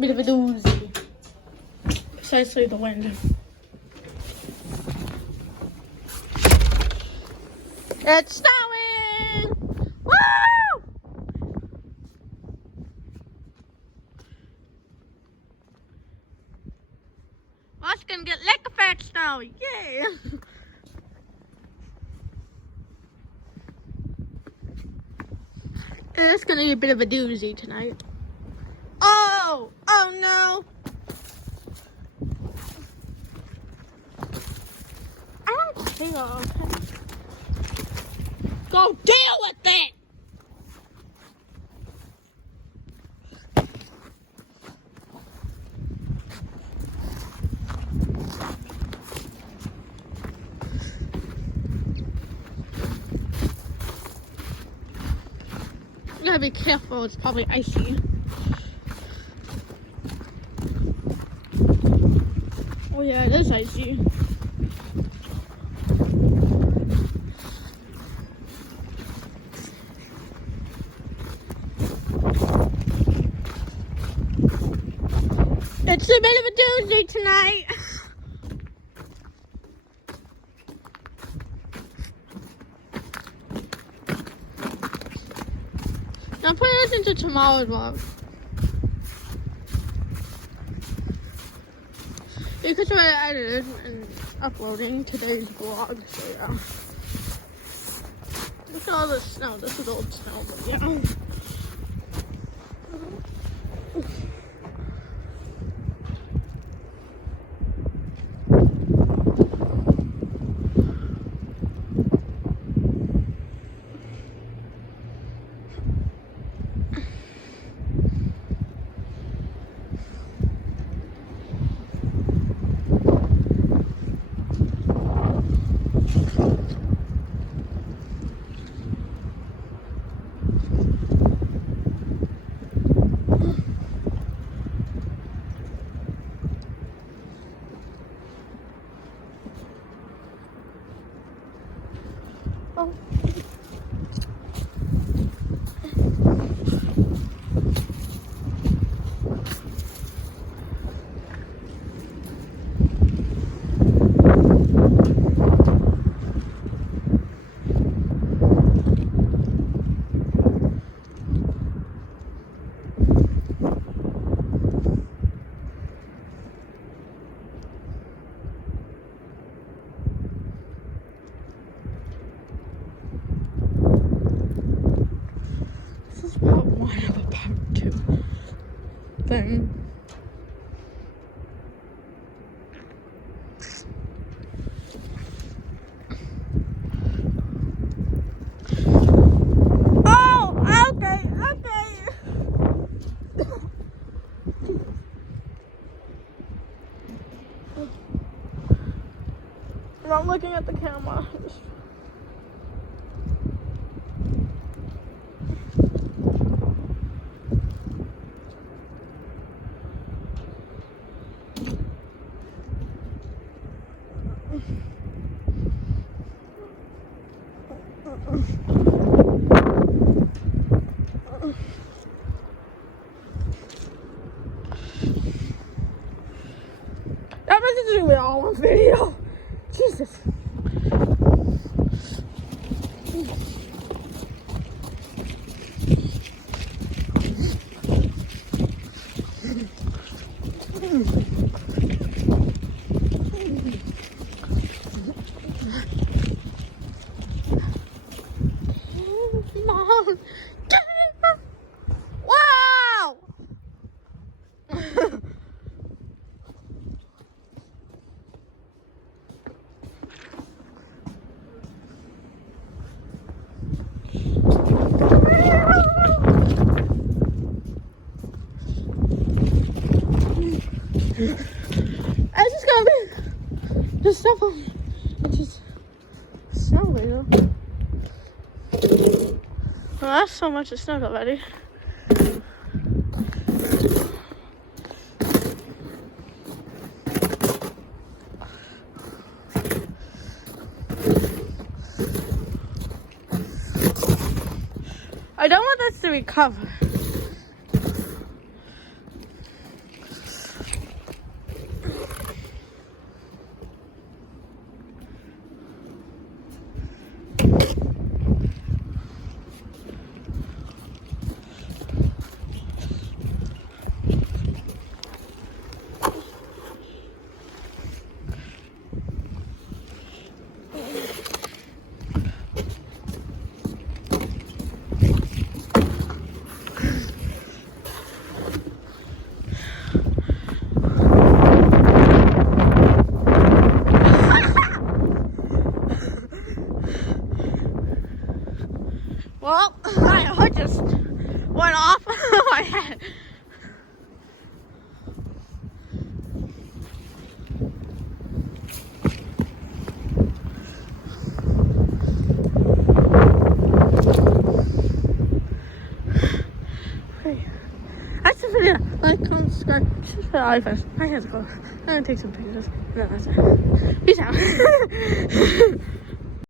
Bit of a doozy. Precisely the wind. It's snowing! Woo! Us gonna get lick fat snow, yeah! It's gonna be a bit of a doozy tonight. Oh! Oh no! I don't feel okay. Go deal with it! You gotta be careful, it's probably icy. Oh yeah, it is icy. It's a bit of a doozy tonight. Now put this into tomorrow's vlog. Because I edited and uploading today's vlog, so yeah. Look at all this snow. This is old snow, but yeah. Oh. Part one of a part two thing. Oh, okay. I'm not looking at the camera. That was to do it all on video. Jesus. Mom. Wow. I just got me just stuff on me. It's just snow later. Well, that's so much of snow already. I don't want this to recover. My hood just went off my head. Okay. That's the video. Like, comment, subscribe. Just for all my hands are closed. I'm gonna take some pictures. No, that's it. Peace out.